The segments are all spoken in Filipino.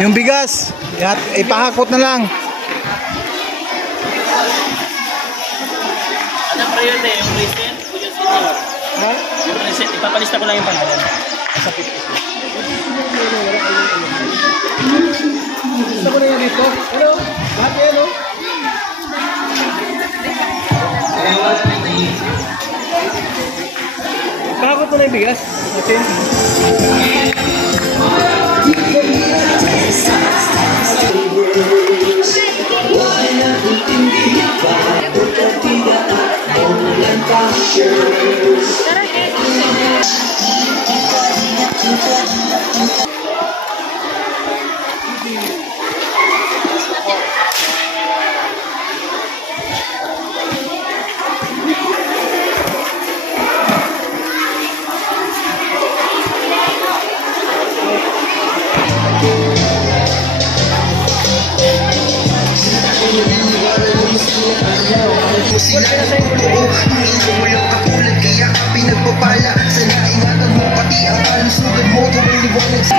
Yung bigas, ipahakot na lang. Anong priority? Yung present o yung senior? Ha? Yung present, ipapalista ko lang yung pangalan. Sa 50. Gusto ko na yan dito. Ano? Lahat yan, no? Ipahakot mo na yung bigas. Natin. Walang kapulat kaya ka pinagpapala. Sana ingatan mo pati ang kalusugan mo. Gawin liwanag sa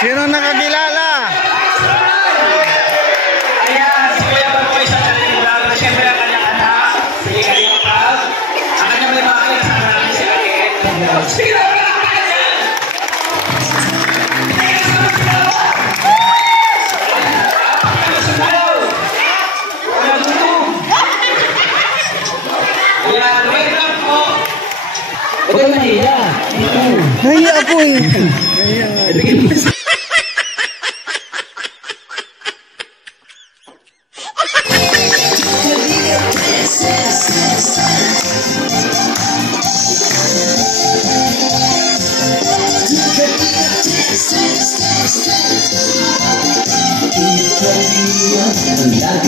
Sino nakakilala? Naya ako eh.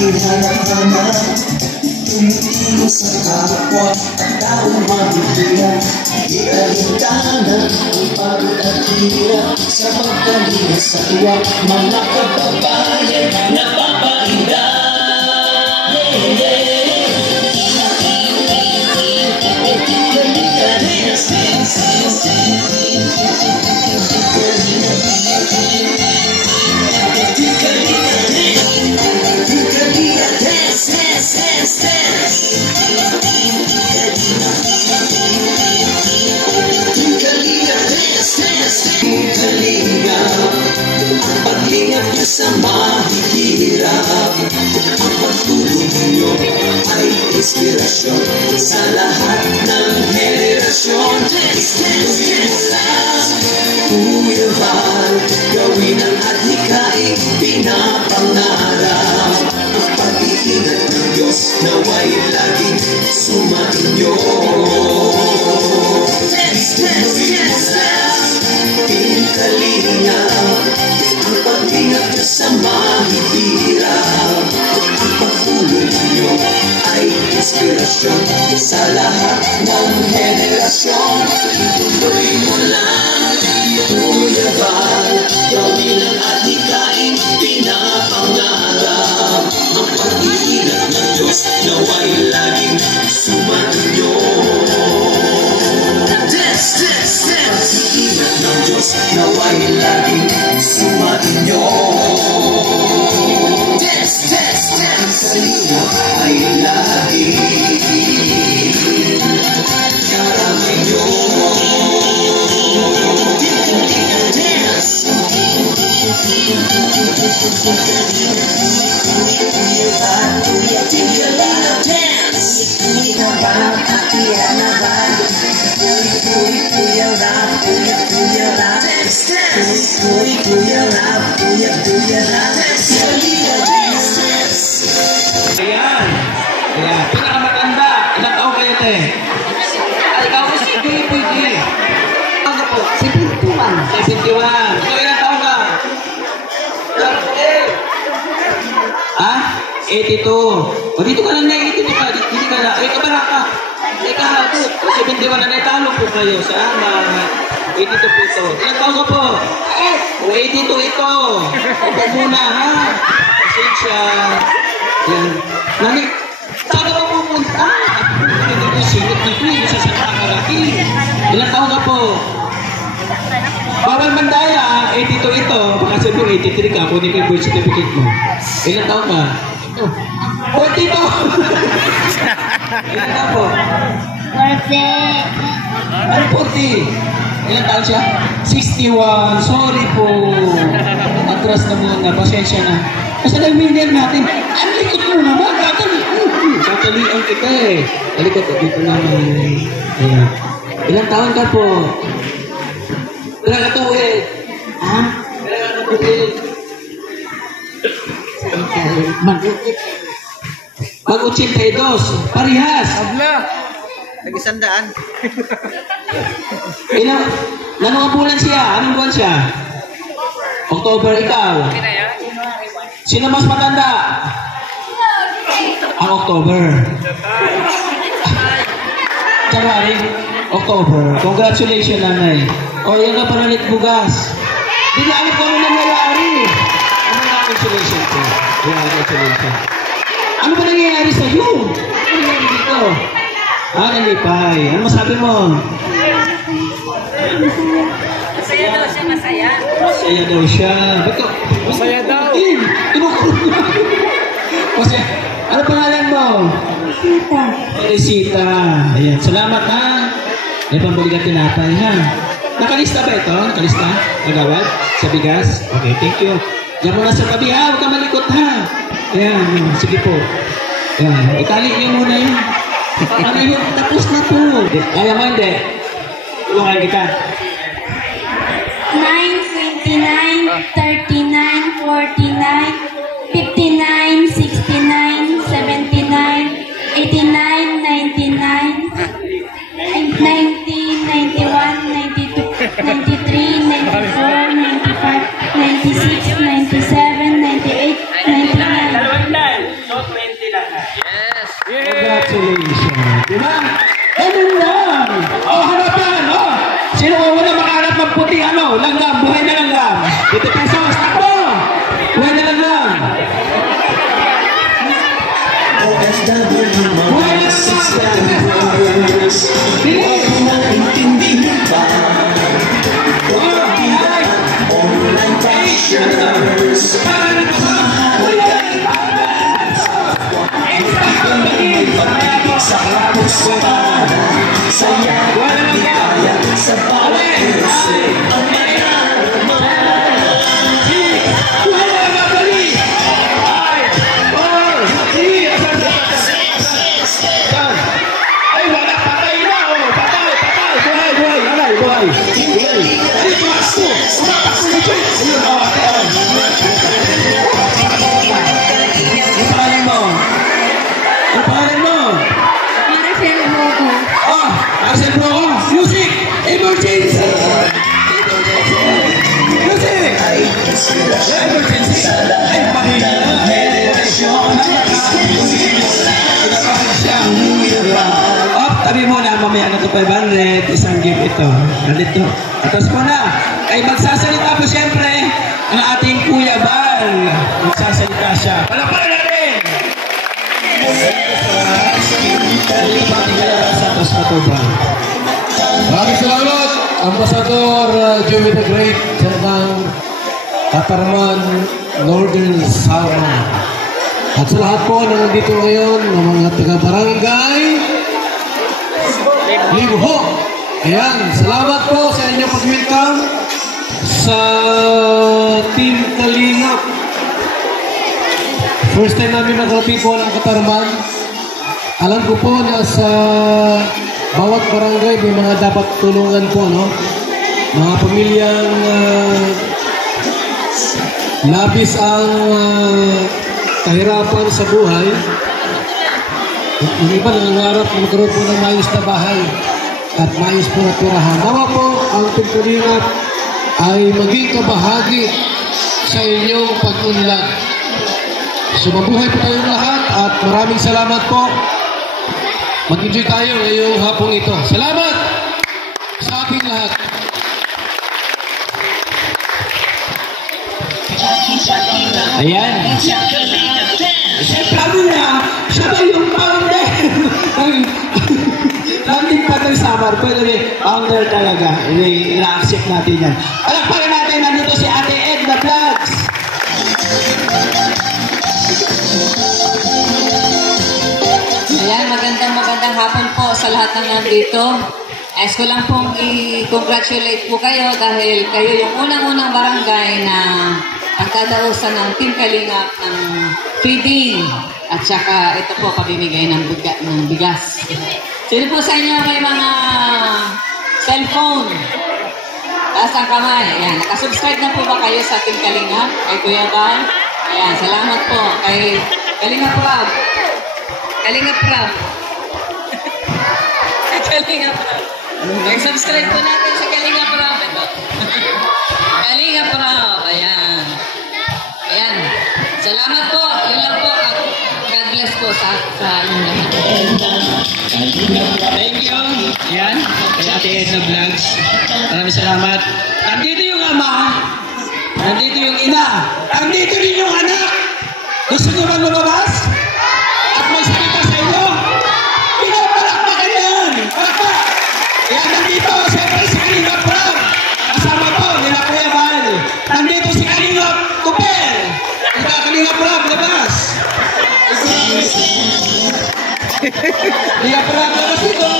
lagi hanap-hanap, tumitingin sa kapwa at taong mabibigat. Ikalintana ang pagod at hirap sa pagkalinga sa tuwa, mga kababayan napapainda. Sa mahihirap, ang pagtulong ninyo ay inspirasyon sa lahat ng henerasyon. Tuloy mo lang, Kuya Val, gawin ang adhikain pinapangarap. Ang pag-iingat ng Diyos nawa'y laging sumainyo. Tuloy mo lang, pinkalingap, ang pag-ingat nyo sa mahihirap. Ang pagtulong nyo ay inspirasyon sa lahat ng henerasyon. Tuloy mo lang, Kuya Val, gawin ang adhikain pinapangarap. Ang pag-iingat ng Diyos nawa'y laging sumainyo. Pag-iingat ng Diyos nawa'y laging sumainyo. Kalina ay lagi karamay nyo. Ayan. Ayan. Pinakamatanda. Ilang taon kayo, te? Ay, ikaw ko si Pwede. Ano po? 71. 71. So, ilang taon ka? Ha? 82. O, dito ka lang na 82 ka. Dito ka lang. Ay, kabaraka. Ay, kahapon. 71 na naitalo po kayo sa ama. 82 po ito. Ilan taon ka po? O 82 ito. Opo muna ha. Pasensya. Yan. Nani, saan ka po pumunta? Ito yung singit na po. Isa sa nakaraki. Ilan taon ka po? Bawal Mandaya, 82 ito. Baka sabi mo 83 ka. Kunin ko yung birth certificate mo. Ilan taon ka? 42! Ilan taon po? 40. Ano 40? Ilan taon siya? 61. Sorry po. Atras na muna. Pasensya na. Kasi nag-million natin. Ang likot mo naman. Tatalian kita eh. Talikot. Dito naman. Ayan. Ilang taon ka po? Ilang katuwid? Ha? Ilang katuwid? Mag-82. Parihas. Abla. Nag-100. Ilang, anong bulan siya? Anong buwan siya? October, ikaw. Sino mas matanda? Ang October. January, October. Congratulations, nanay. O, yan na panalit bugas. Hindi na alam ko ano nangyayari. Ano na congratulations po? Congratulations. Ano ba nangyayari sa'yo? Ano nangyayari dito? Nalipay. Ano masabi mo? Masaya daw siya, masaya. Masaya daw siya. Ba't ka? Masaya daw. Tinukulong mo. Kasi, ano pangalan mo? Tita. Teresita. Ayan. Salamat ha. May pambali ka tinapay ha. Nakalista ba ito? Nakalista? Nagawad? Sa bigas? Okay, thank you. Diyan mo na sa tabi ha. Huwag ka malikot ha. Ayan. Sige po. Ayan. Itali niyo muna yun. Ano yun? Tapos na po. Kaya mo hindi. Tulungan kita. 9, 29, 39, 49, 59, 69, 79, 89, 99, 90, 91, 92, 93, 94, 95, 96, 97, 98, 99. Congratulations. Diba? Ganun lang. Hanapan. Sino ko wala makahanap ng puti langgam. Buhay na langgam. 50 pesos. Takbo. Buhay na langgam. Buhay na langgam. Bilis. Online bashers. Sa hapos ko saya ligaya sa bawat isip ang Ay, wala, patay na, patay, buhay. Ay, tumakbo, ayun, Ang pangalan mo? Maricel Moco. Marcel Broco. Music! Emergency! Music! Emergency! Ay, mahina na. Tabi mo na, mamaya na ito 500. Isang gift ito. Nandito. Atos mo na. Ay, magsasalita po siyempre ang ating Kuya Bal. Magsasalita siya. Palapalan natin! Maraming salamat, Ambassador Joey the Great ng Katarman, Northern Sama. At sa lahat po na nandito ngayon, ng mga taga-barangay Libho. Ayan, salamat po sa inyong pag-welcome sa Team Kalingap. First time namin nakarating po ng Katarman. Alam ko po na sa bawat barangay may mga dapat tulungan po, no? Mga pamilyang labis ang kahirapan sa buhay. Yung iba nangangarap na magkaroon po ng maayos na bahay at maayos po na tirahan. Nawa po ang Tingkulingap ay maging kabahagi sa inyong pag-unlad. So mabuhay po tayong lahat at maraming salamat po. Mag-enjoy tayo ngayong hapong ito. Salamat sa ating lahat. Ayan. Sabi niya, siya ba yung founder? Landing pa ng summer, pero founder talaga. Ina-accept natin yan. Alakpakan natin, nandito si Ate Edna Vlogs. Ayan, magandang hapon po sa lahat ng nandito. Ayos ko lang pong i-congratulate po kayo dahil kayo yung unang-unang barangay na nagdadausan ng Team Kalingap ng feeding at saka ito po pabimigay ng bigas. Sino po sa inyo may mga cellphone? Taas ang kamay. Ayan, nakasubscribe na po ba kayo sa Team Kalingap? Kay Kuya Val? Ayan, salamat po kay Kalingap Rob. Kalingap Rob. Kalingap Rob. Nag-subscribe po natin sa Kalingap Rob. Ito. Kalingap Rob. Ayan. Ayan. Salamat po. Yun lang po. God bless po sa inyong lahat. Thank you. Yan. Kay Ate Edna Vlogs. Maraming salamat. Nandito yung ama. Nandito yung ina. Nandito rin yung anak. Gusto nyo bang lumabas? At may salita sa inyo? Pinapalakpakan yan. Palakpak. Yan, nandito. Siyempre si Kalingap Rob. Kasama po nila Kuya Val. Nandito si Kalingap Kupel. Ika Kalingap Rob, labas. Kalingap Rob, labas dito.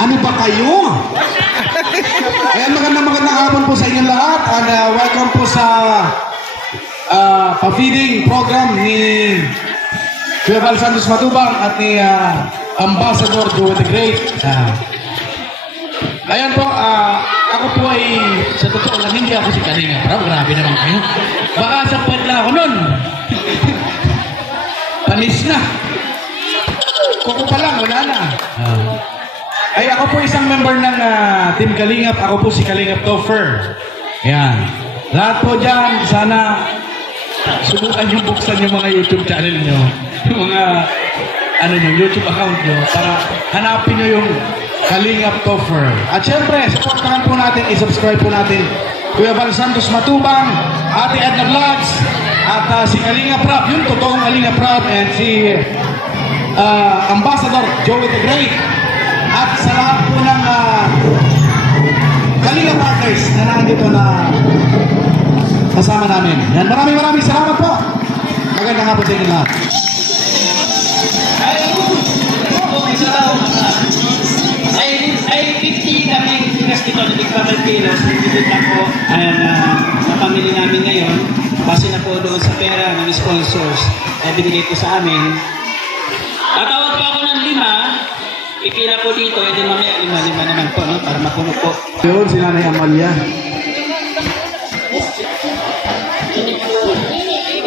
Ano ba kayo? Ayan, magandang hapon po sa inyong lahat and welcome po sa pa-feeding program ni Kuya Val Santos Matubang at ni Ambassador Joey the Great. Ayan po, ako po ay sa totoo lang hindi ako si Kalingap Rob. Grabe naman kayo. Baka sa puwet lang ako nun. Panis na. Kuko pa lang, wala na. Ay, ako po isang member ng Team Kalingap. Ako po si Kalingap Topher. Ayan. Lahat po dyan, sana subukan yung buksan yung mga YouTube channel nyo. Yung mga YouTube account nyo para hanapin nyo yung Kalingap Topher. At syempre, supportahan po natin, i-subscribe po natin Kuya Val Santos Matubang, Ate Edna Vlogs, at si Kalingap Rob, yung totoong Kalingap Rob, and si Ambassador Joey the Great. At sa lahat po ng Kalingap partners na nandito na kasama namin. Yan, maraming salamat po. Magandang hapon sa inyo lahat. Ay 50 kami bigas dito na Big Battle Pinas. Nandito po sa pamilya namin ngayon. Base na po doon sa pera ng sponsors na binigay po sa amin. Tatawag po ako ng 5. Ipila po dito, and then mamaya 5 naman po, no? Para mapuno po. Yun, si Nanay Amalia.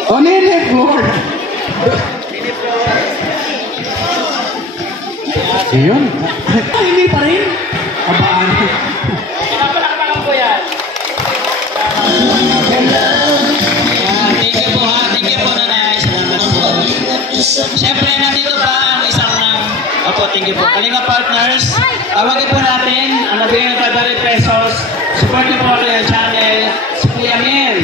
O, Nene Flor. Yun. Hindi pa rin. Kabaan. Palakpakan po yan. Thank you po ha. Thank you po nanay. Salamat po. Siyempre, nandito pa ang isang thank you po. Kalingap partners, tawagin po natin ang nabigyan ng 500 pesos. Support niyo po ako yung channel, si Kuya Mel.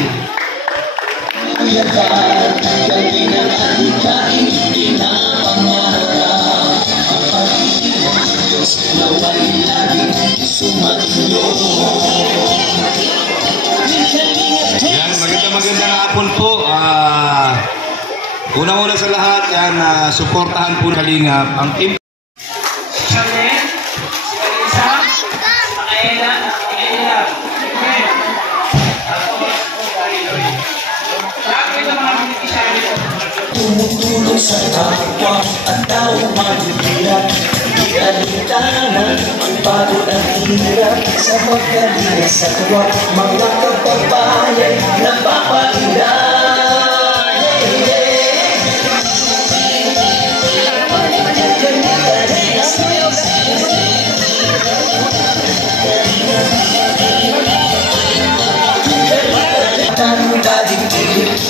Yan, magandang hapon po. Unang-una sa lahat, yan, suportahan po Kalingap ang team. Tumutulong sa kapwa at tao magbibilang. Di alintanan ang pagod at hirap sa pagkalinga sa tuwa. Mga kababayan na papailan.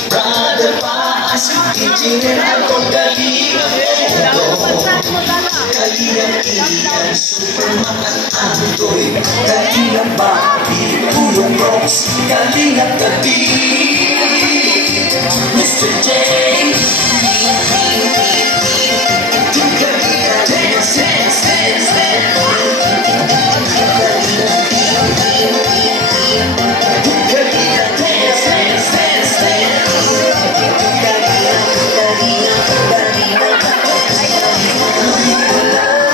Brother Paas, Singin akong kalingap ito. Kalingap iyan, Superman at Andoy. Kalingap Bobby, Pulong Rose. Kalingap Gabi, Mr. J. Kalingap dance, dance, dance, dance.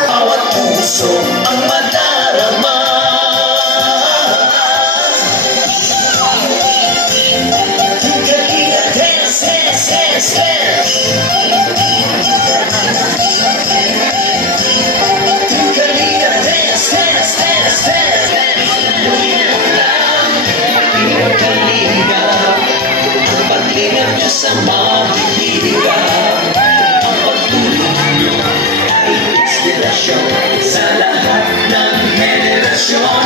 Bawat puso ang madarama. Kalinga dance, dance, dance, dance. Kalinga dance, dance, dance, dance. Kalinga, ang paglingap niyo sa mahihirap. Ang pagtulong niyo ay inspirasyon sa lahat ng henerasyon.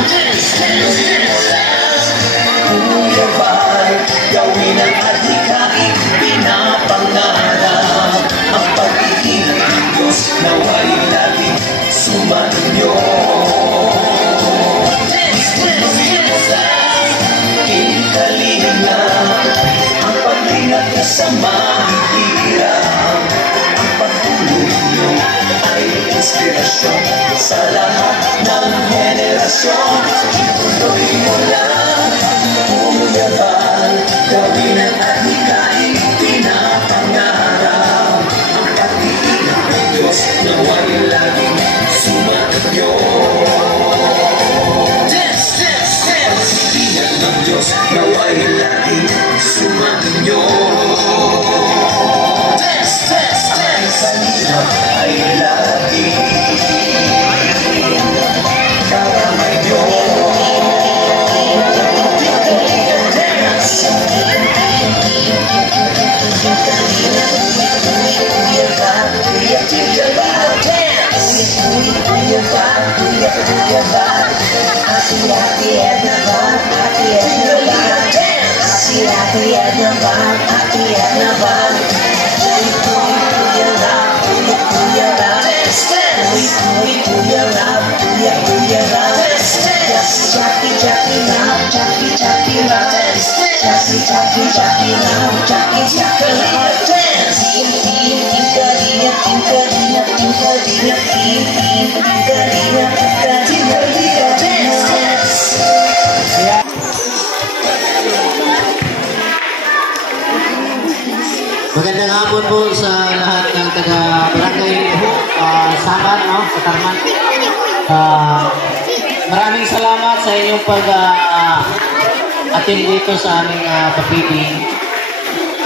Kuya Val, gawin ang adhikain, pinapangarap. Ang pag-ibig ng Diyos nawa'y laging sumainyo. Kalinga, ang paglingap niya sa mahihirap. Ang pagtulong niyo ay inspirasyon sa lahat ng henerasyon. Ituloy mo lang, Kuya Val, gawin ang adhikain, pinapangarap. Ang pag-ibig ng Diyos nawa'y laging sumainyo. Ng Diyos nawa'y laging sumainyo. Dance, dance, dance. Kalingap ay laging karamay nyo. Kalingap dance. Magandang hapon po sa lahat ng taga-barangay Saman, no? Sa Tarman. Maraming salamat sa inyong pag-attend dito sa aming papibing.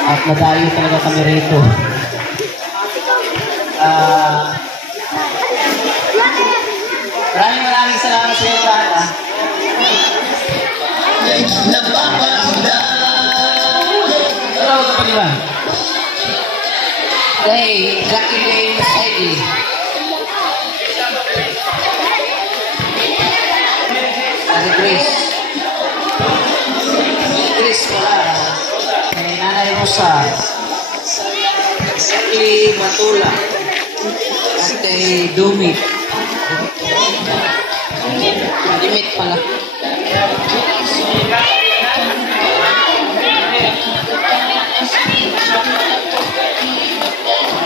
At nadayo talaga kami rito. Maraming salamat sa inyong lahat. Hello, kapaliwan. Hey, Jackie Lane Heidi. Ate Grace. Grace wala. May Nanay Rosa. Saki Matula. Ate Dumit. Dumit pala.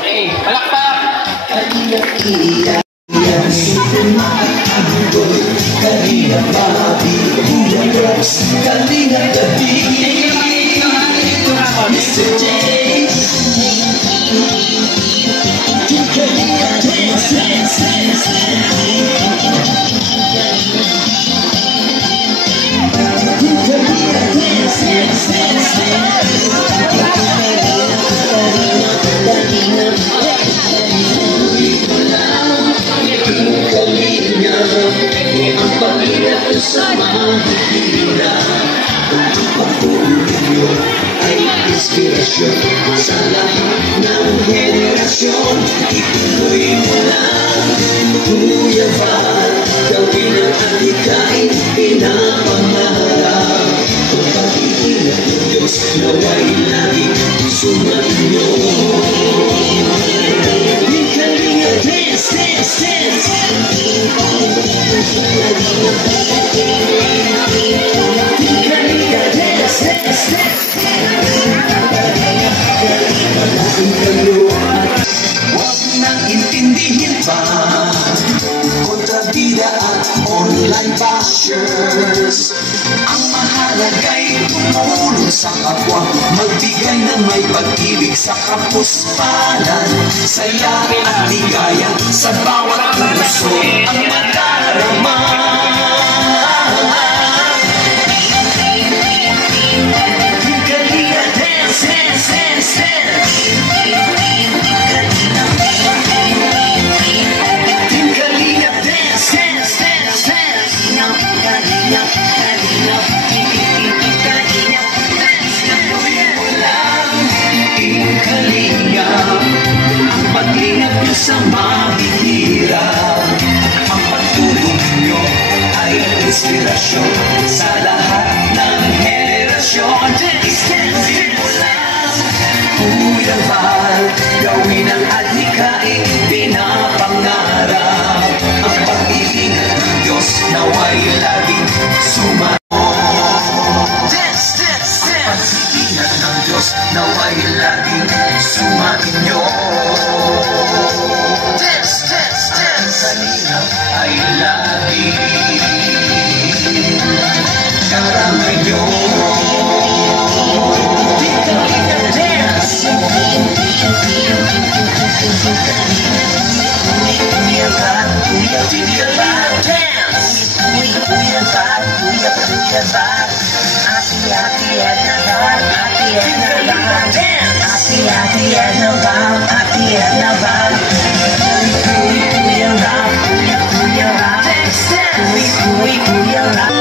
Hey, palakpak! Kalingap iyan, Superman at Andoy. Kalingap Bobby, Pulong Rose. Kalingap Gabi, Mr. J. Kalingap dance, dance, dance, dance. Kalingap dance, dance, dance, dance. Ang pag-ingat sa mahihirap. Ang pagtulong niyo ay inspirasyon sa lahat ng henerasyon. Ituloy mo lang, Kuya Val, gawin ang adhikain, pinapangarap. Ang pag-ibig ng Diyos nawa'y laging sumainyo. online bashers. Ang mahalaga'y tumulong sa kapwa, magbigay ng may pag-ibig sa kapuspanan, saya at ligaya sa bawat puso ang madarama. Pag-ingat nyo sa mahihirap, ang pagtulong nyo ay inspirasyon sa lahat ng henerasyon. Simula, Kuya Val, gawin ang adhikain pinapangarap. Ang pag-ibig ng Diyos naway laging sumagot. Ang pagsigilan ng Diyos naway laging sumainyo. Ay lagi karamay nyo. Dance! Kuya Val, dance! Kuya Val, ati-ati Edna Val, ati-Edna Val, dance! Ati-ati Edna Val, ati-Edna Val. Kuya Val, Kuya Val, Kuya Val.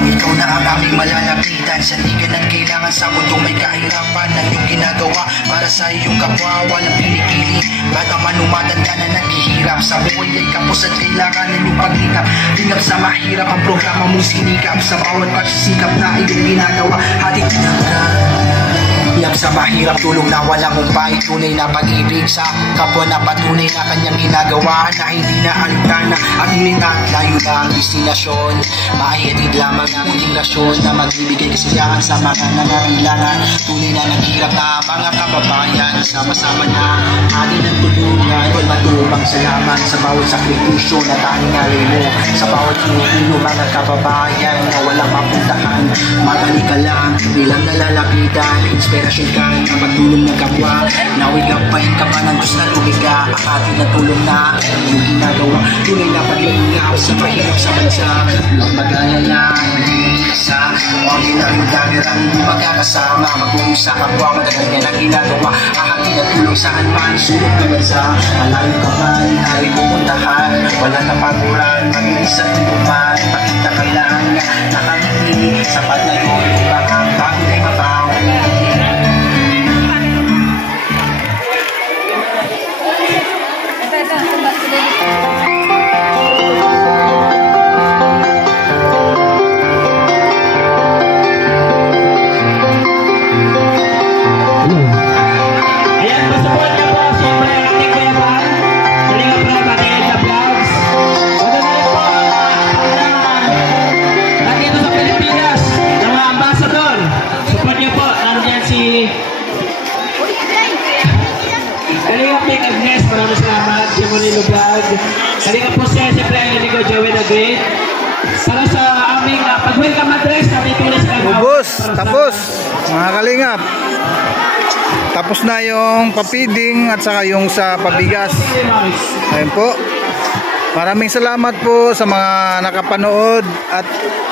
Ikaw na ang aming malalapitan sa ligan at kailangan sa mundong may kahirapan ng iyong ginagawa para sa iyong kapwa. Walang pinipili, bata man umatanda na naghihirap sa buhay ay kapos at kailangan ng iyong paglingap. Linap sa mahirap ang programa mong sinikap sa bawat pagsisikap na iyong ginagawa. Hatid Iyak sa mahirap, tulong na walang umpay, tunay na pag-ibig sa kapwa na patunay na kanyang ginagawa, na hindi na alintana at hindi na layo na ang destinasyon. Maihatid lamang ang muling rasyon na magbibigay kasiyahan sa mga nangangailangan. Tunay na naghirap na mga kababayan, sama-sama na atin ang tulungan. Huwag matubang salamat sa bawat sakripisyo na tanging alay mo, sa bawat inuino mga kababayan na walang mapuntahan. Madali ka lang bilang nalalapitan, inspirasyon ka na magtulong ng kapwa. Naway gampain ka pa ng Diyos na lumiga, ang ating natulong na iyong ginagawa. Tunay na paglingap sa mahirap sa bansa, huwag mag-alala, mag-iisa. Ordinaryong dagat ang hindi magkakasama, magtulong sa kapwa, matagal niya na ginagawa. Ahati na tulong saan man, sulong ka bansa. Malayo ka man ay pupuntahan, wala na paguran, mag-iis at tuluman. Pakita ka lang na nakangiti, sapat na yun, baka bago ay mabawi. Maraming salamat, si Monilo Vlog. Halika po siya, siyempre ang inigo, Joey the Great. Para sa aming pag-welcome address, kami tulis ka. Ubus, tapos, mga kalingap. Tapos na yung papiding at saka yung sa pabigas. Ayun po. Maraming salamat po sa mga nakapanood at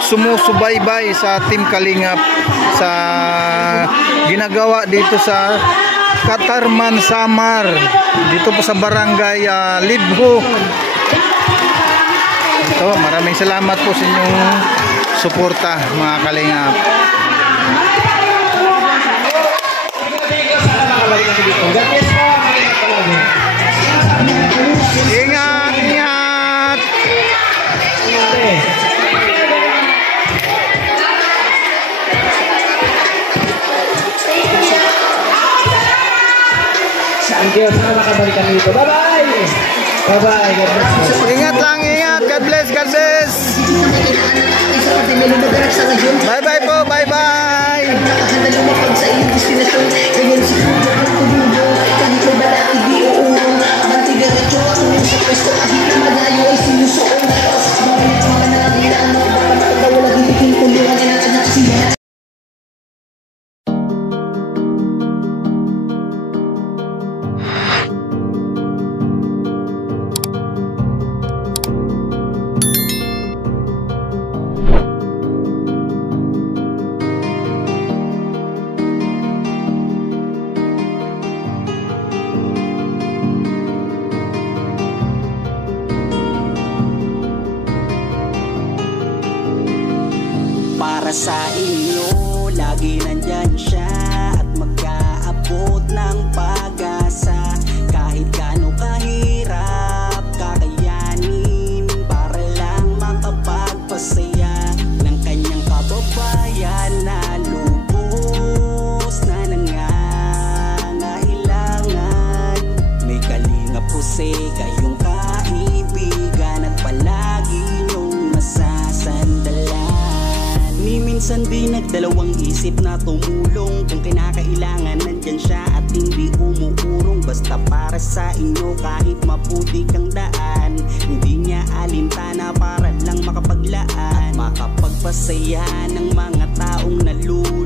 sumusubaybay sa Team Kalingap sa ginagawa dito sa Katarman, Samar, dito po sa barangay Libho. Ito, maraming salamat po sa inyong suporta, mga kalingap. Ingat, ingat. Thank you. Sana makabalik kami dito. Bye-bye! Bye-bye. God bless. Ingat lang, ingat. God bless, God bless. Bye bye po, bye bye. Nakahanda lumapag sa iyong destinasyon. Ngayon siguro ang tumubo. Kahit may balaki di uurong. Mantidiretso at tulong sa pwesto. Kahit na malayo ay sinusuong. Tapos mga nangilang mga baka na wala gitiging kulungan na anak siya. Para sa inyo, lagi nandyan siya at mag-aabot ng pag-asa. Kahit gaano kahirap, kakayanin para lang makapagpasaya ng kanyang kababayan na lubos na nangangailangan. May kalinga po kayong kaibigan at palagi niyong masasandalan. Minsan di nagdalawang isip na tumulong. Kung kinakailangan nandyan siya at hindi umuurong. Basta para sa inyo kahit maputi kang daan. Hindi niya alintana para lang makapaglaan at makapagpasaya ng mga taong nalulung.